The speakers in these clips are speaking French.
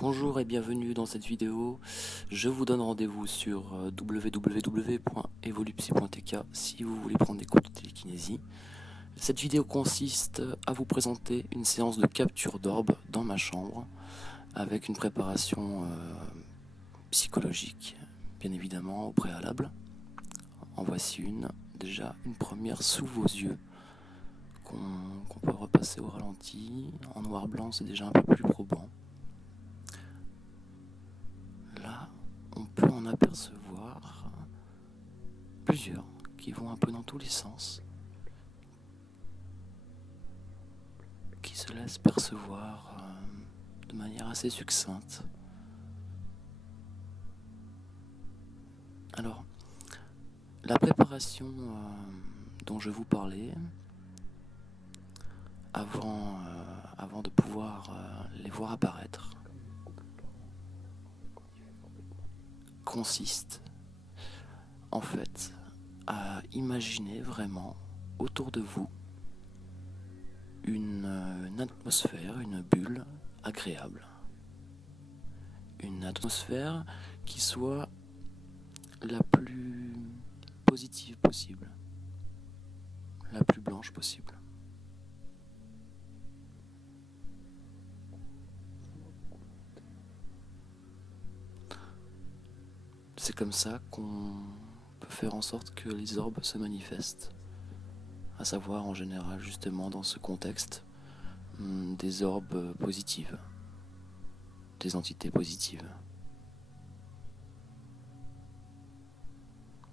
Bonjour et bienvenue dans cette vidéo. Je vous donne rendez-vous sur www.evolupsi.tk si vous voulez prendre des cours de télékinésie. Cette vidéo consiste à vous présenter une séance de capture d'orbes dans ma chambre avec une préparation psychologique, bien évidemment, au préalable. En voici une, déjà une première sous vos yeux qu'on peut repasser au ralenti. En noir-blanc, c'est déjà un peu plus probant. Là, on peut en apercevoir plusieurs qui vont un peu dans tous les sens, qui se laissent percevoir de manière assez succincte. Alors, la préparation dont je vous parlais, avant de pouvoir les voir apparaître, consiste en fait à imaginer vraiment autour de vous une atmosphère, une bulle agréable. Une atmosphère qui soit la plus positive possible, la plus blanche possible. C'est comme ça qu'on peut faire en sorte que les orbes se manifestent, à savoir en général justement dans ce contexte des orbes positives, des entités positives.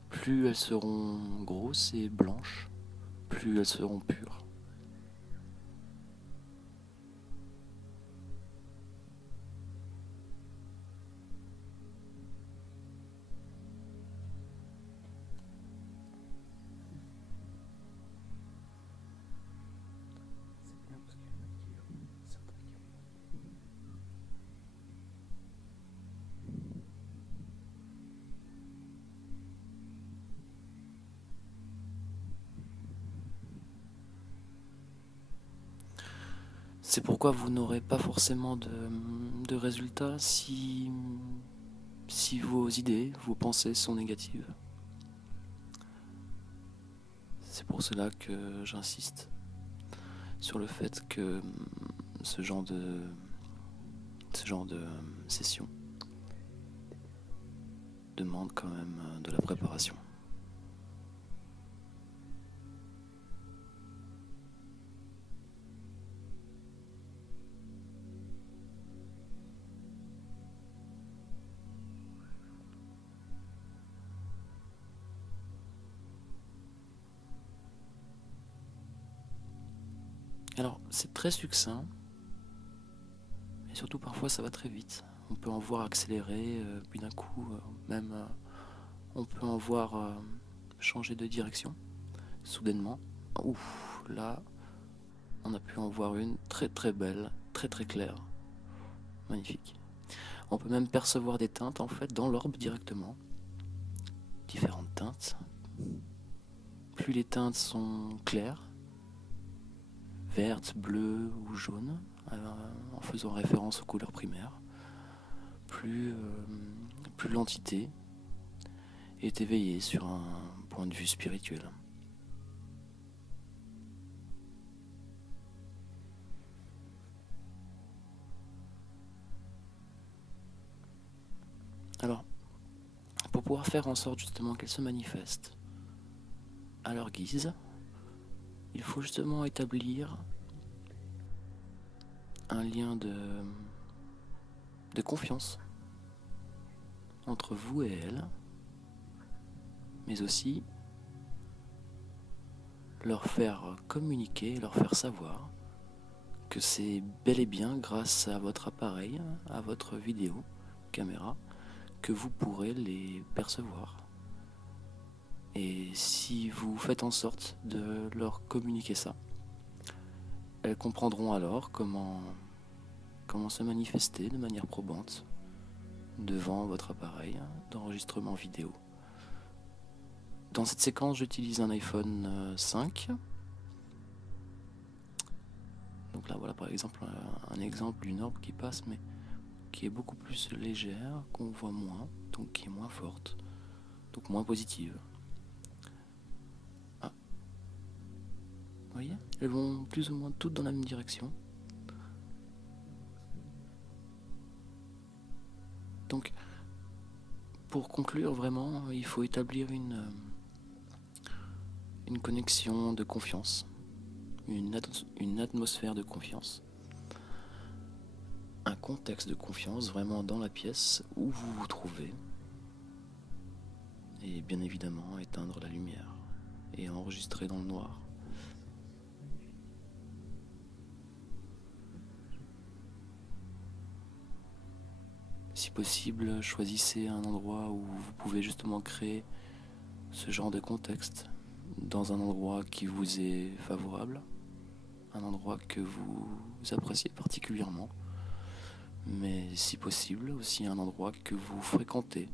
Plus elles seront grosses et blanches, plus elles seront pures. C'est pourquoi vous n'aurez pas forcément de résultats si vos idées, vos pensées sont négatives. C'est pour cela que j'insiste sur le fait que ce genre de session demande quand même de la préparation. Alors, c'est très succinct, et surtout parfois ça va très vite. On peut en voir accélérer, puis d'un coup, on peut en voir changer de direction, soudainement. Ouf, là, on a pu en voir une très très belle, très très claire, magnifique. On peut même percevoir des teintes en fait dans l'orbe directement, différentes teintes. Plus les teintes sont claires, vertes, bleues ou jaunes, en faisant référence aux couleurs primaires, plus l'entité est éveillée sur un point de vue spirituel. Alors, pour pouvoir faire en sorte justement qu'elle se manifeste à leur guise, il faut justement établir un lien de confiance entre vous et elle, mais aussi leur faire communiquer, leur faire savoir que c'est bel et bien grâce à votre appareil, à votre vidéo, caméra, que vous pourrez les percevoir. Et si vous faites en sorte de leur communiquer ça, elles comprendront alors comment se manifester de manière probante devant votre appareil d'enregistrement vidéo. Dans cette séquence, j'utilise un iPhone 5. Donc là, voilà par exemple un exemple d'une orbe qui passe, mais qui est beaucoup plus légère, qu'on voit moins, donc qui est moins forte, donc moins positive. Ah, vous voyez, elles vont plus ou moins toutes dans la même direction. Donc, pour conclure vraiment, il faut établir une connexion de confiance, une atmosphère de confiance, un contexte de confiance vraiment dans la pièce où vous vous trouvez, et bien évidemment éteindre la lumière et enregistrer dans le noir. Si possible, choisissez un endroit où vous pouvez justement créer ce genre de contexte, dans un endroit qui vous est favorable, un endroit que vous appréciez particulièrement, mais si possible aussi un endroit que vous fréquentez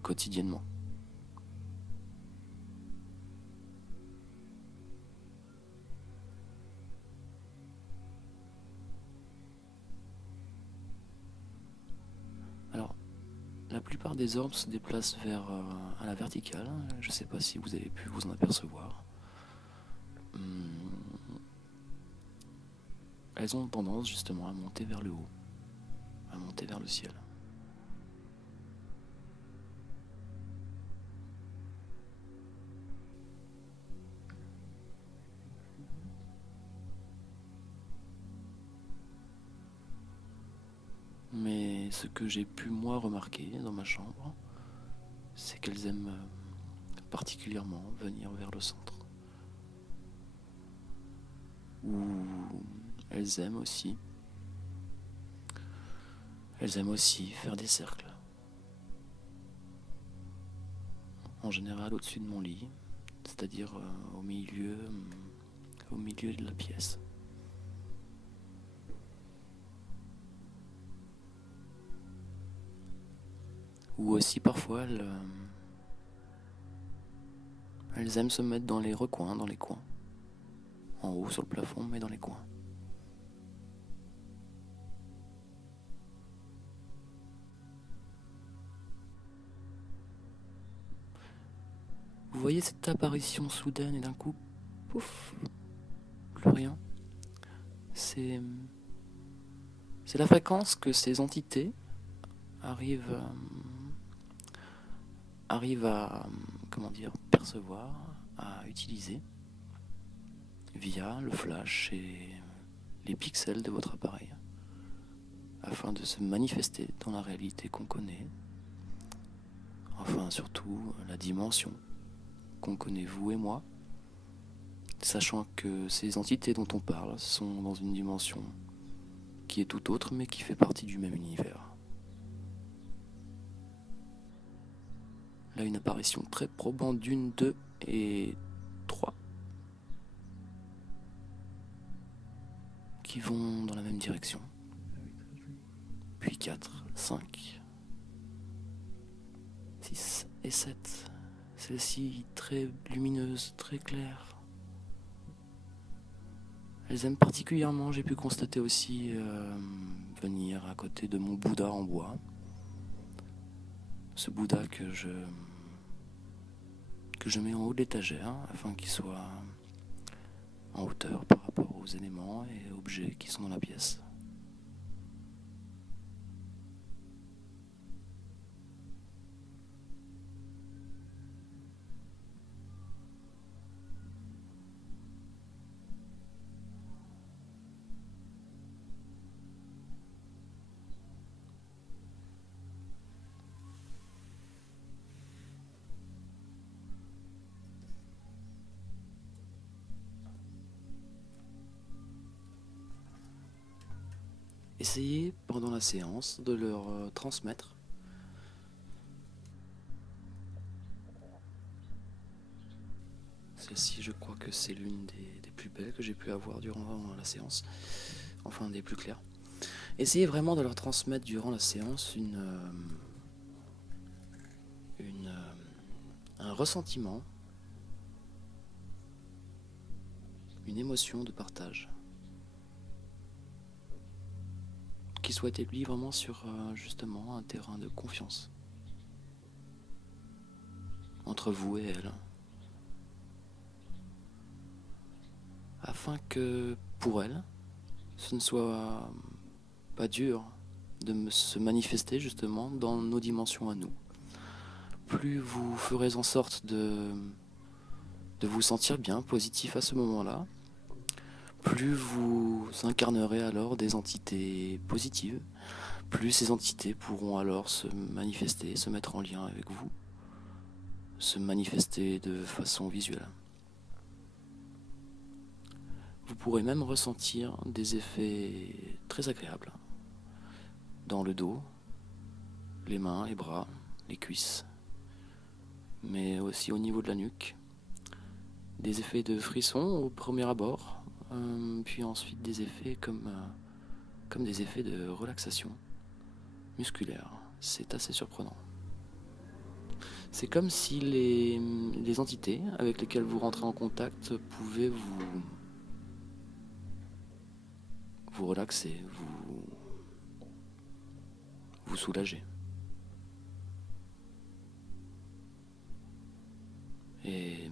quotidiennement. Alors, la plupart des orbes se déplacent à la verticale. Je ne sais pas si vous avez pu vous en apercevoir. Elles ont tendance justement à monter vers le haut, à monter vers le ciel. Mais ce que j'ai pu moi remarquer dans ma chambre, c'est qu'elles aiment particulièrement venir vers le centre. Ou elles aiment aussi faire des cercles. En général au-dessus de mon lit, c'est-à-dire au milieu de la pièce. Ou aussi parfois elles aiment se mettre dans les recoins, dans les coins. En haut sur le plafond, mais dans les coins. Vous voyez cette apparition soudaine et d'un coup, pouf, plus rien. C'est la fréquence que ces entités arrivent à percevoir, à utiliser via le flash et les pixels de votre appareil, afin de se manifester dans la réalité qu'on connaît, enfin surtout la dimension qu'on connaît vous et moi, sachant que ces entités dont on parle sont dans une dimension qui est tout autre mais qui fait partie du même univers. Là, une apparition très probante d'une, 2 et 3 qui vont dans la même direction. Puis 4, 5, 6 et 7. Celle-ci très lumineuse, très claire. Elles aiment particulièrement, j'ai pu constater aussi, venir à côté de mon Bouddha en bois. Ce Bouddha que je mets en haut de l'étagère afin qu'il soit en hauteur par rapport aux éléments et objets qui sont dans la pièce. Essayez pendant la séance de leur transmettre celle-ci. Je crois que c'est l'une des plus belles que j'ai pu avoir durant la séance, enfin des plus claires. Essayez vraiment de leur transmettre durant la séance un ressentiment, une émotion de partage. qui soit établi vraiment sur justement un terrain de confiance entre vous et elle, afin que pour elle, ce ne soit pas dur de se manifester justement dans nos dimensions à nous. Plus vous ferez en sorte de vous sentir bien, positif à ce moment-là, plus vous incarnerez alors des entités positives, plus ces entités pourront alors se manifester, se mettre en lien avec vous, se manifester de façon visuelle. Vous pourrez même ressentir des effets très agréables dans le dos, les mains, les bras, les cuisses, mais aussi au niveau de la nuque. Des effets de frisson au premier abord, puis ensuite des effets comme des effets de relaxation musculaire. C'est assez surprenant. C'est comme si les entités avec lesquelles vous rentrez en contact pouvaient vous relaxer, vous soulager. Et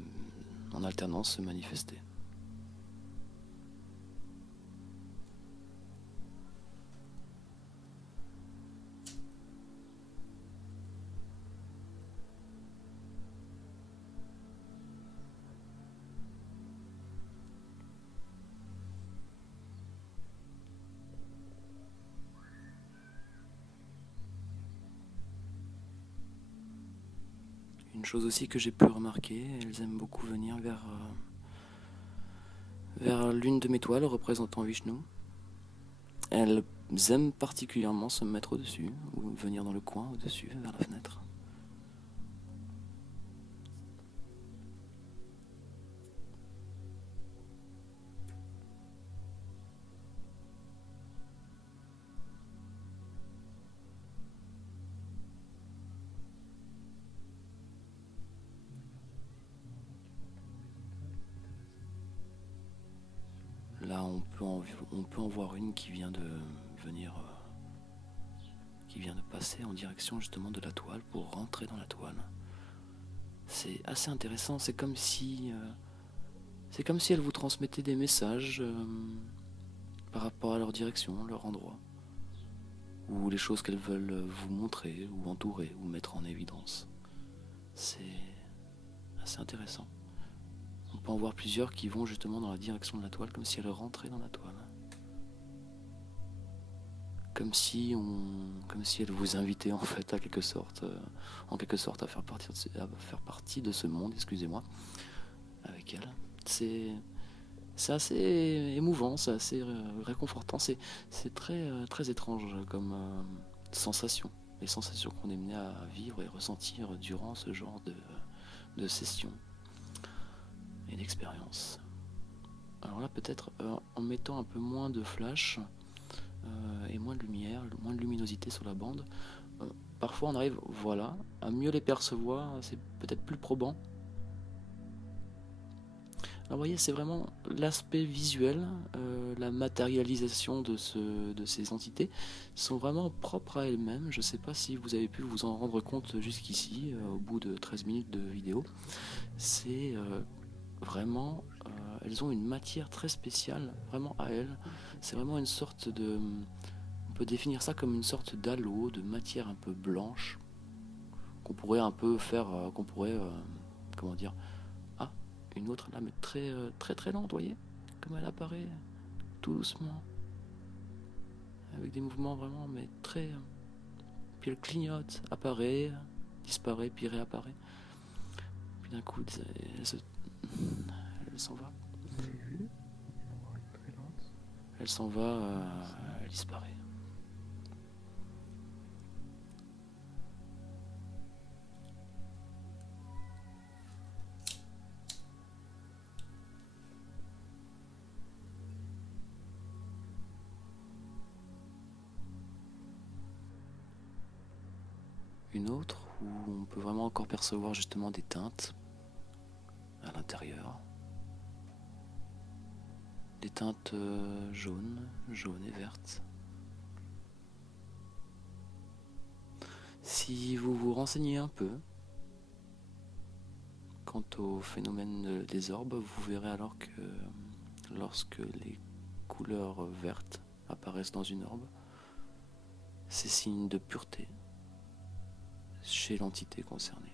en alternance se manifester. Une chose aussi que j'ai pu remarquer, elles aiment beaucoup venir vers l'une de mes toiles représentant Vishnu. Elles aiment particulièrement se mettre au-dessus, ou venir dans le coin au-dessus, vers la fenêtre. Là, on peut en voir une qui vient de venir, qui vient de passer en direction justement de la toile pour rentrer dans la toile. C'est assez intéressant. C'est comme si elle vous transmettait des messages par rapport à leur direction, leur endroit, ou les choses qu'elles veulent vous montrer, ou entourer, ou mettre en évidence. C'est assez intéressant. On peut en voir plusieurs qui vont justement dans la direction de la toile, comme si elles rentraient dans la toile. Comme si elle vous invitait en fait en quelque sorte à faire partie de ce monde, excusez-moi, avec elle. C'est assez émouvant, c'est assez réconfortant, c'est très étrange comme sensation. Les sensations qu'on est mené à vivre et ressentir durant ce genre de session et d'expérience. Alors là, peut-être en mettant un peu moins de flash et moins de lumière, moins de luminosité sur la bande, parfois on arrive, voilà, à mieux les percevoir, c'est peut-être plus probant. Alors vous voyez, c'est vraiment l'aspect visuel, la matérialisation de ces entités sont vraiment propres à elles-mêmes. Je ne sais pas si vous avez pu vous en rendre compte jusqu'ici, au bout de 13 minutes de vidéo. C'est vraiment, elles ont une matière très spéciale, vraiment à elles. C'est vraiment une sorte de... On peut définir ça comme une sorte d'halo, de matière un peu blanche, qu'on pourrait un peu faire, comment dire... Ah, une autre là, mais très lente, vous voyez, comme elle apparaît, tout doucement, avec des mouvements vraiment, mais très... Puis elle clignote, apparaît, disparaît, puis réapparaît. Puis d'un coup, elle s'en va. Elle s'en va, elle disparaît. Une autre où on peut vraiment encore percevoir justement des teintes à l'intérieur. Des teintes jaunes et vertes. Si vous vous renseignez un peu quant au phénomène des orbes, vous verrez alors que lorsque les couleurs vertes apparaissent dans une orbe, c'est signe de pureté chez l'entité concernée.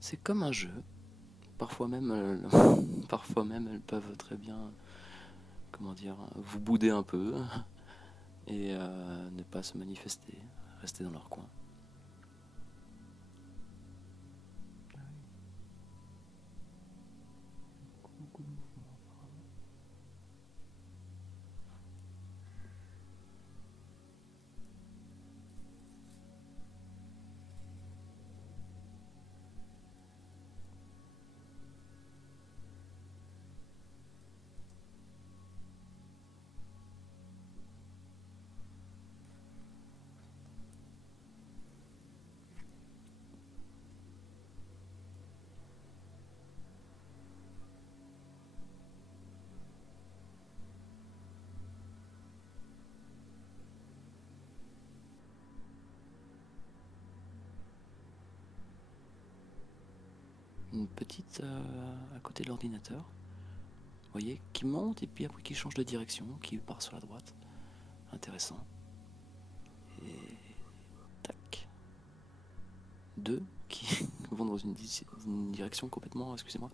C'est comme un jeu. Parfois même, parfois même, elles peuvent très bien, comment dire, vous bouder un peu et ne pas se manifester, rester dans leur coin. Une petite à côté de l'ordinateur, vous voyez, qui monte et puis après qui change de direction, qui part sur la droite. Intéressant. Et tac. Deux qui vont dans une direction complètement, excusez-moi,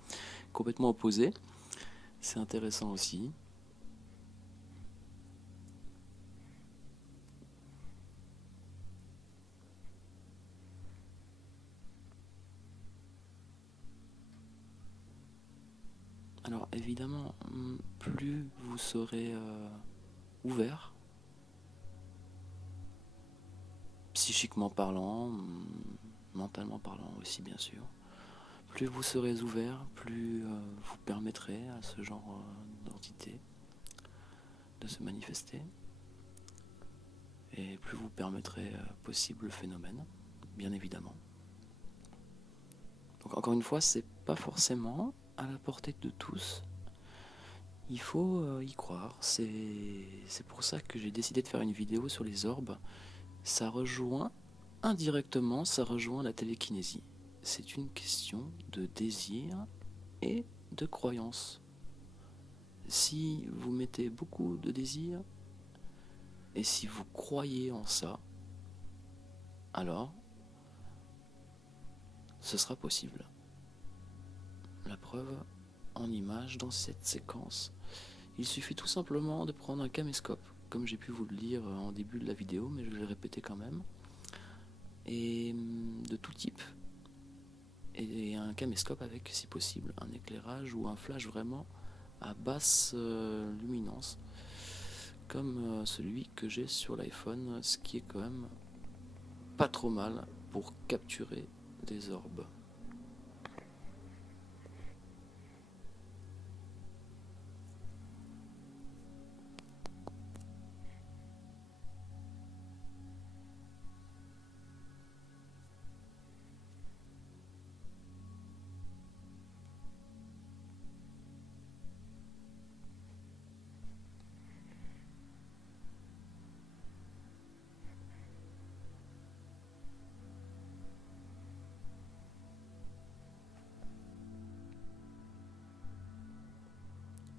complètement opposée. C'est intéressant aussi. Alors évidemment, plus vous serez ouvert, psychiquement parlant, mentalement parlant aussi bien sûr, plus vous serez ouvert, plus vous permettrez à ce genre d'entité de se manifester, et plus vous permettrez possible phénomène, bien évidemment. Donc encore une fois, c'est pas forcément à la portée de tous. Il faut y croire. C'est pour ça que j'ai décidé de faire une vidéo sur les orbes. Ça rejoint, indirectement, ça rejoint la télékinésie. C'est une question de désir et de croyance. Si vous mettez beaucoup de désir, et si vous croyez en ça, alors ce sera possible. La preuve en image dans cette séquence. Il suffit tout simplement de prendre un caméscope, comme j'ai pu vous le dire en début de la vidéo, mais je vais le répéter quand même, et de tout type. Et un caméscope avec, si possible, un éclairage ou un flash vraiment à basse luminance, comme celui que j'ai sur l'iPhone, ce qui est quand même pas trop mal pour capturer des orbes.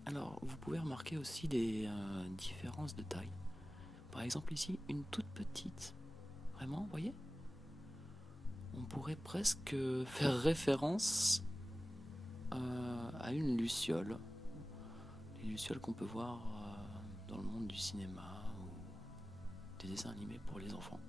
Alors, vous pouvez remarquer aussi des différences de taille. Par exemple ici, une toute petite, vraiment, vous voyez? On pourrait presque faire référence à une luciole. Les lucioles qu'on peut voir dans le monde du cinéma ou des dessins animés pour les enfants.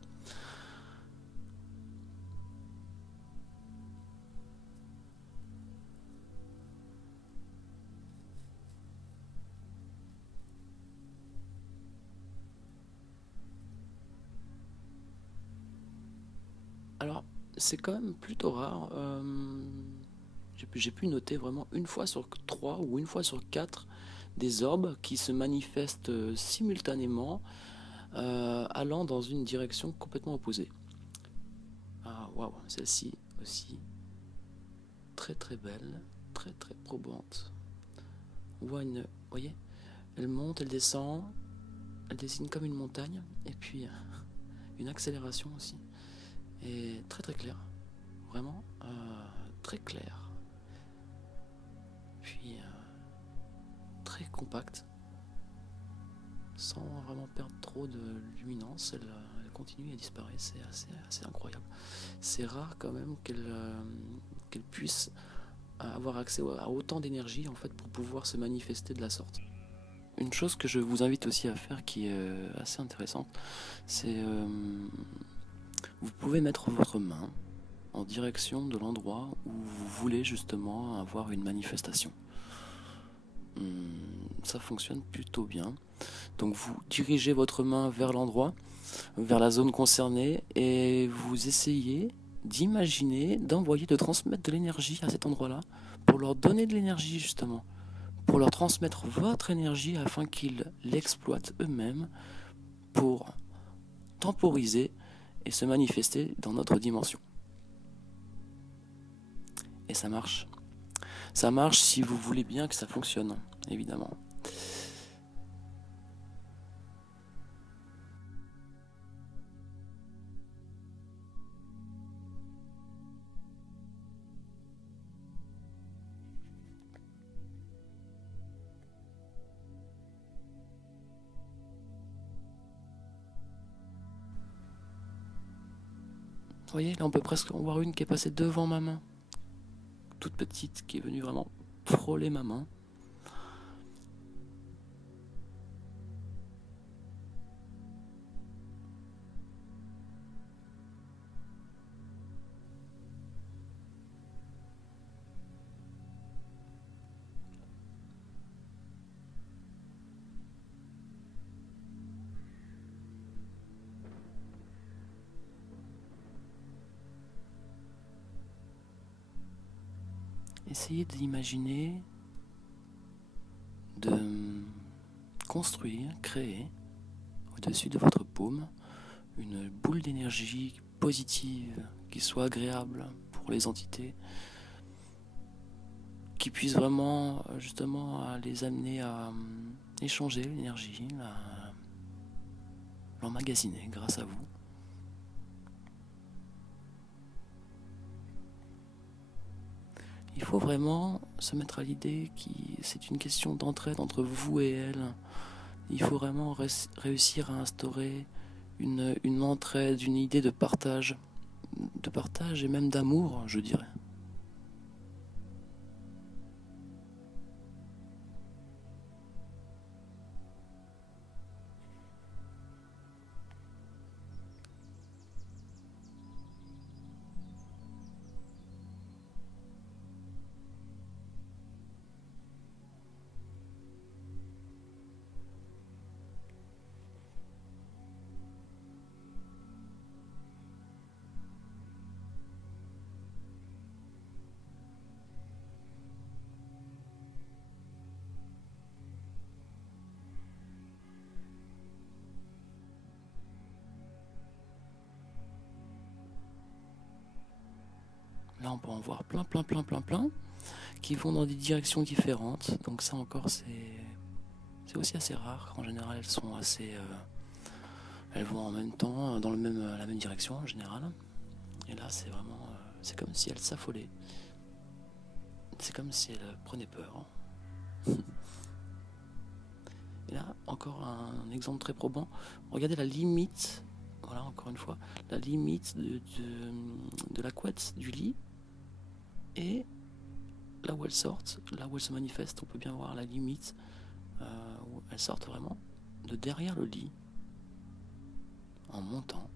Alors, c'est quand même plutôt rare. J'ai pu noter vraiment une fois sur 3 ou une fois sur 4 des orbes qui se manifestent simultanément, allant dans une direction complètement opposée. Ah, waouh, celle-ci aussi, très très belle, très très probante. On voit une, vous voyez, elle monte, elle descend, elle dessine comme une montagne, et puis une accélération aussi. Et très très clair, vraiment très clair. Puis très compacte, sans vraiment perdre trop de luminance. Elle continue et disparaît, c'est assez incroyable. C'est rare quand même qu'elle puisse avoir accès à autant d'énergie en fait pour pouvoir se manifester de la sorte. Une chose que je vous invite aussi à faire qui est assez intéressante, c'est vous pouvez mettre votre main en direction de l'endroit où vous voulez justement avoir une manifestation. Ça fonctionne plutôt bien. Donc vous dirigez votre main vers l'endroit, vers la zone concernée, et vous essayez d'imaginer, d'envoyer, de transmettre de l'énergie à cet endroit-là, pour leur donner de l'énergie justement, pour leur transmettre votre énergie afin qu'ils l'exploitent eux-mêmes pour temporiser et se manifester dans notre dimension. Et ça marche. Ça marche si vous voulez bien que ça fonctionne, évidemment. Vous voyez, là on peut presque en voir une qui est passée devant ma main. Toute petite, qui est venue vraiment frôler ma main. Essayez d'imaginer, de construire, créer, au-dessus de votre paume, une boule d'énergie positive qui soit agréable pour les entités, qui puisse vraiment justement les amener à échanger l'énergie, l'emmagasiner grâce à vous. Il faut vraiment se mettre à l'idée que c'est une question d'entraide entre vous et elle. Il faut vraiment réussir à instaurer une entraide, une idée de partage et même d'amour, je dirais. Là, on peut en voir plein, qui vont dans des directions différentes. Donc ça encore, c'est aussi assez rare. En général, elles sont assez... elles vont en même temps, dans la même direction en général. Et là, c'est vraiment... c'est comme si elles s'affolaient. C'est comme si elles prenaient peur. Et là, encore un exemple très probant. Regardez la limite, voilà, encore une fois, la limite de la couette du lit. Et là où elles sortent, là où elles se manifestent, on peut bien voir la limite où elles sortent vraiment de derrière le lit, en montant.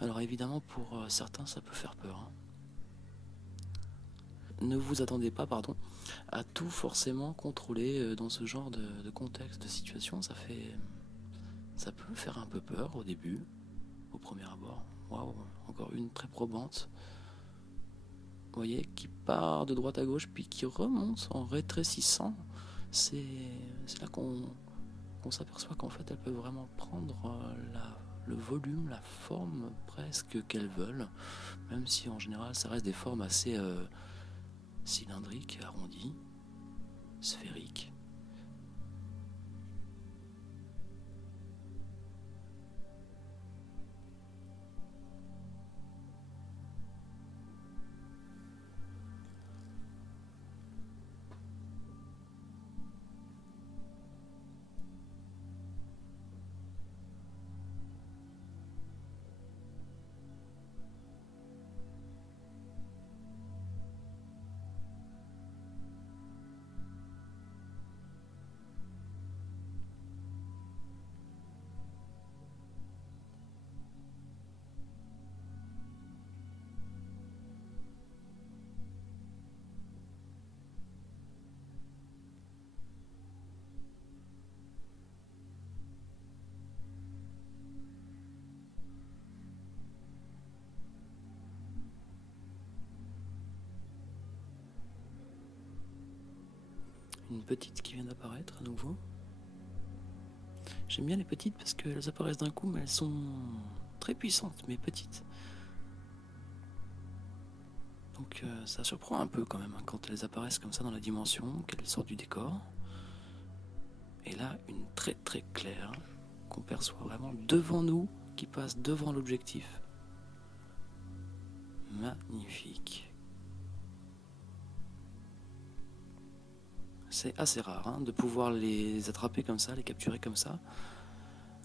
Alors évidemment pour certains ça peut faire peur. ne vous attendez pas, pardon, à tout forcément contrôler dans ce genre de contexte, de situation. Ça peut faire un peu peur au début, au premier abord. Waouh, encore une très probante. Vous voyez, qui part de droite à gauche, puis qui remonte en rétrécissant. C'est là qu'on s'aperçoit qu'en fait, elle peut vraiment prendre le volume, la forme presque qu'elles veulent, même si en général, ça reste des formes assez cylindriques, arrondies, sphériques. Une petite qui vient d'apparaître à nouveau. J'aime bien les petites parce qu'elles apparaissent d'un coup, mais elles sont très puissantes, mais petites. Donc ça surprend un peu quand même, hein, quand elles apparaissent comme ça dans la dimension, qu'elles sortent du décor. Et là, une très très claire, qu'on perçoit vraiment devant nous, qui passe devant l'objectif. Magnifique. C'est assez rare hein, de pouvoir les attraper comme ça, les capturer comme ça.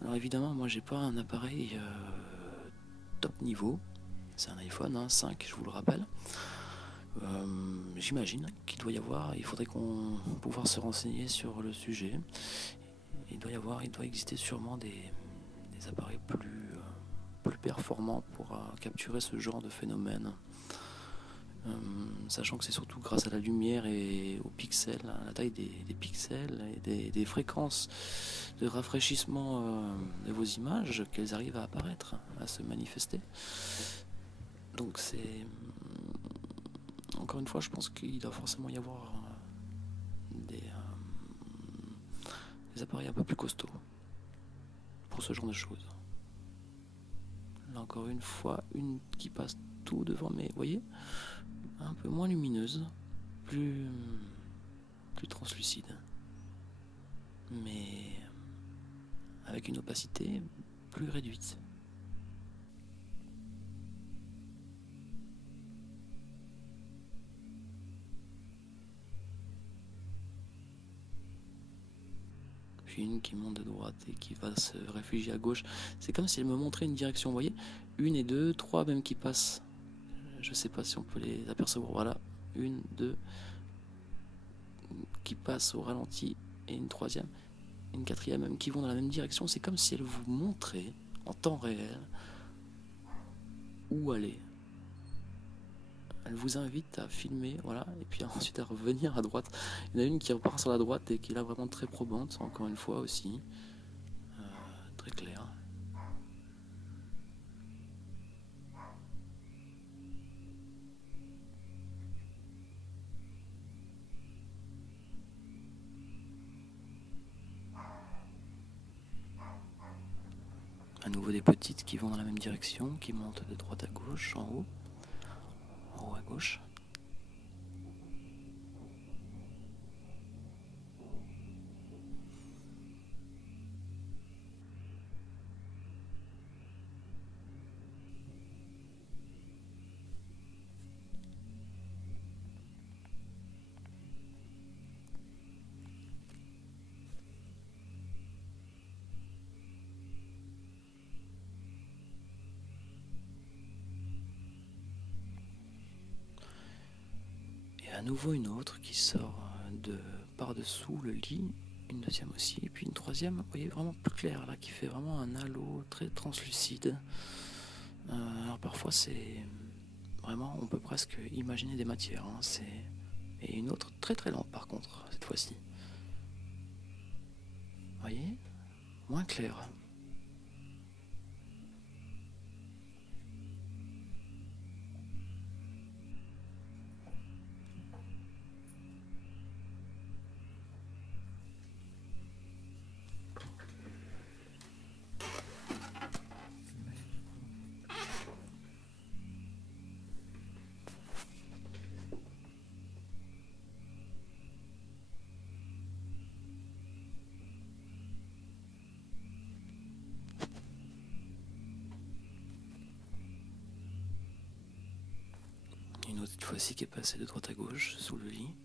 Alors évidemment, moi j'ai pas un appareil top niveau. C'est un iPhone hein, 5, je vous le rappelle. J'imagine qu'il doit y avoir, il faudrait qu'on pouvoir se renseigner sur le sujet. Il doit exister sûrement des appareils plus performants pour capturer ce genre de phénomène. Sachant que c'est surtout grâce à la lumière et aux pixels, à la taille des pixels et des fréquences de rafraîchissement de vos images qu'elles arrivent à apparaître, à se manifester. Donc c'est... Encore une fois, je pense qu'il doit forcément y avoir des appareils un peu plus costauds pour ce genre de choses. Là encore une fois, une qui passe tout devant, mais vous voyez, un peu moins lumineuse, plus translucide, mais avec une opacité plus réduite. Puis une qui monte de droite et qui va se réfugier à gauche. C'est comme si elle me montrait une direction, vous voyez, une et deux, trois même qui passent. Je sais pas si on peut les apercevoir. Voilà, une, deux, qui passent au ralenti, et une troisième, une quatrième même qui vont dans la même direction. C'est comme si elle vous montrait en temps réel où aller. Elle vous invite à filmer, voilà, et puis ensuite à revenir à droite. Il y en a une qui repart sur la droite et qui est là vraiment très probante, encore une fois aussi, très claire. À nouveau des petites qui vont dans la même direction, qui montent de droite à gauche, en haut à gauche. Et à nouveau une autre qui sort de par-dessous le lit, une deuxième aussi, et puis une troisième, vous voyez, vraiment plus claire, là, qui fait vraiment un halo très translucide. Alors parfois c'est Vraiment, on peut presque imaginer des matières. Hein. Et une autre très très lente par contre, cette fois-ci. Vous voyez? Moins clair. Une autre fois-ci qui est passée de droite à gauche sous le lit.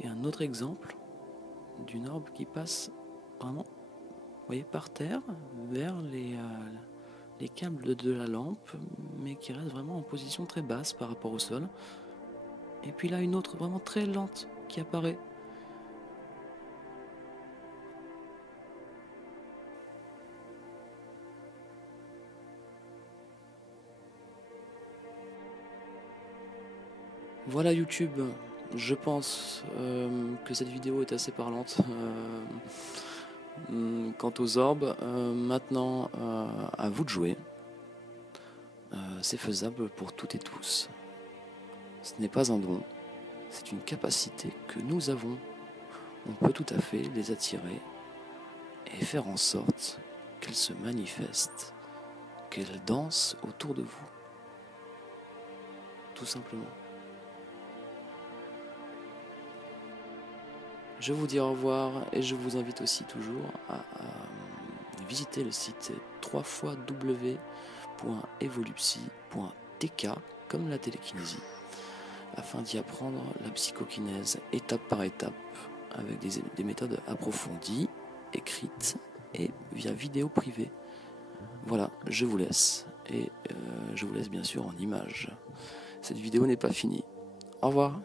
Et un autre exemple d'une orbe qui passe vraiment, vous voyez, par terre vers les câbles de la lampe, mais qui reste vraiment en position très basse par rapport au sol. Et puis là, une autre vraiment très lente qui apparaît. Voilà YouTube, je pense que cette vidéo est assez parlante. Quant aux orbes, maintenant à vous de jouer. C'est faisable pour toutes et tous. Ce n'est pas un don, c'est une capacité que nous avons. On peut tout à fait les attirer et faire en sorte qu'elles se manifestent, qu'elles dansent autour de vous. Tout simplement. Je vous dis au revoir et je vous invite aussi toujours à visiter le site www.evolupsi.tk comme la télékinésie afin d'y apprendre la psychokinèse étape par étape avec des méthodes approfondies, écrites et via vidéo privée. Voilà, je vous laisse et je vous laisse bien sûr en images. Cette vidéo n'est pas finie. Au revoir.